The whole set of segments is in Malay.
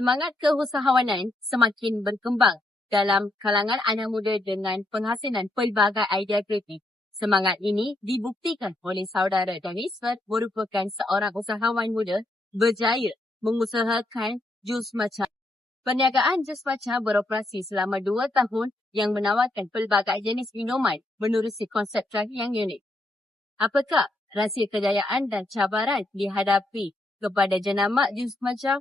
Semangat keusahawanan semakin berkembang dalam kalangan anak muda dengan penghasilan pelbagai idea kreatif. Semangat ini dibuktikan oleh saudara Daniswar merupakan seorang usahawan muda berjaya mengusahakan jus matcha. Perniagaan jus matcha beroperasi selama 2 tahun yang menawarkan pelbagai jenis minuman menerusi konsep drive yang unik. Apakah rahsia kejayaan dan cabaran dihadapi kepada jenama jus matcha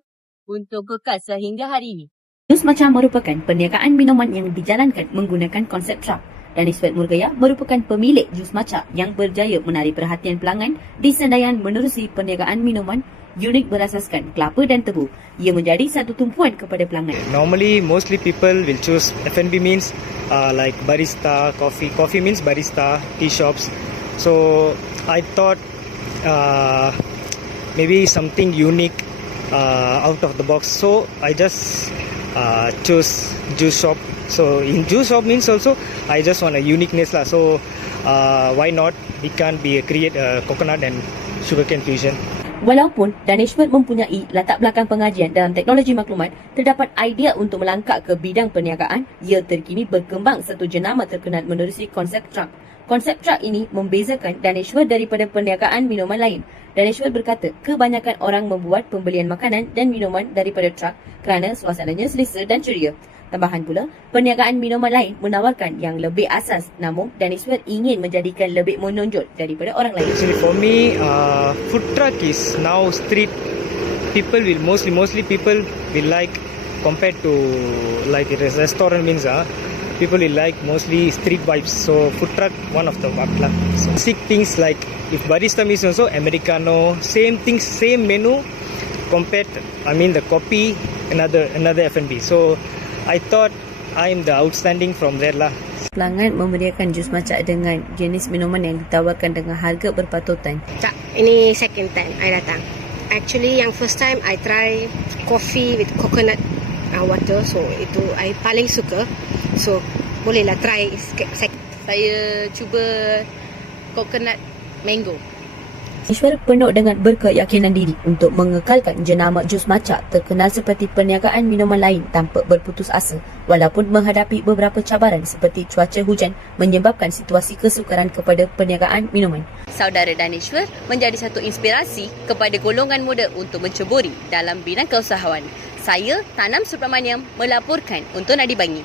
untuk kekal sehingga hari ini? Jus matcha merupakan perniagaan minuman yang dijalankan menggunakan konsep truck. Daniswar Murgaya merupakan pemilik jus matcha yang berjaya menarik perhatian pelanggan di Sendayan menerusi perniagaan minuman unik berasaskan kelapa dan tebu. Ia menjadi satu tumpuan kepada pelanggan. Normally, mostly people will choose F&B means like barista, coffee. Coffee means barista, tea shops. So I thought maybe something unique out of the box. So I just chose juice shop. So in juice shop means also I just want a uniqueness lah. So why not we can create a coconut and sugarcane fusion. Walaupun Daniswar mempunyai latar belakang pengajian dalam teknologi maklumat, terdapat idea untuk melangkah ke bidang perniagaan. Ia terkini berkembang satu jenama terkenal menerusi konsep truck. Konsep truck ini membezakan Daniswar daripada perniagaan minuman lain. Daniswar berkata, kebanyakan orang membuat pembelian makanan dan minuman daripada truck kerana suasananya selesa dan ceria. Tambahan pula, perniagaan minuman lain menawarkan yang lebih asas, namun Daniswar ingin menjadikan lebih menonjol daripada orang lain. Actually for me, food truck is now street. People will mostly people will like compared to like a restaurant means people will like mostly street vibes. So food truck one of the vibe lah. So, basic things like if barista means also americano, same things, same menu compared. The coffee another F&B. So I thought I'm the outstanding from there lah. Pelanggan memberiakan jus matcha dengan jenis minuman yang ditawarkan dengan harga berpatutan. Tak, ini second time I datang. Actually yang first time I try coffee with coconut water. So itu I paling suka. So bolehlah try second. Saya cuba coconut mango. Daniswar penuh dengan berkeyakinan diri untuk mengekalkan jenama jus matcha terkenal seperti perniagaan minuman lain tanpa berputus asa walaupun menghadapi beberapa cabaran seperti cuaca hujan menyebabkan situasi kesukaran kepada perniagaan minuman. Saudara Daniswar menjadi satu inspirasi kepada golongan muda untuk menceburi dalam bidang keusahawan. Saya, Tanam Subramaniam, melaporkan untuk Nadi Bangi.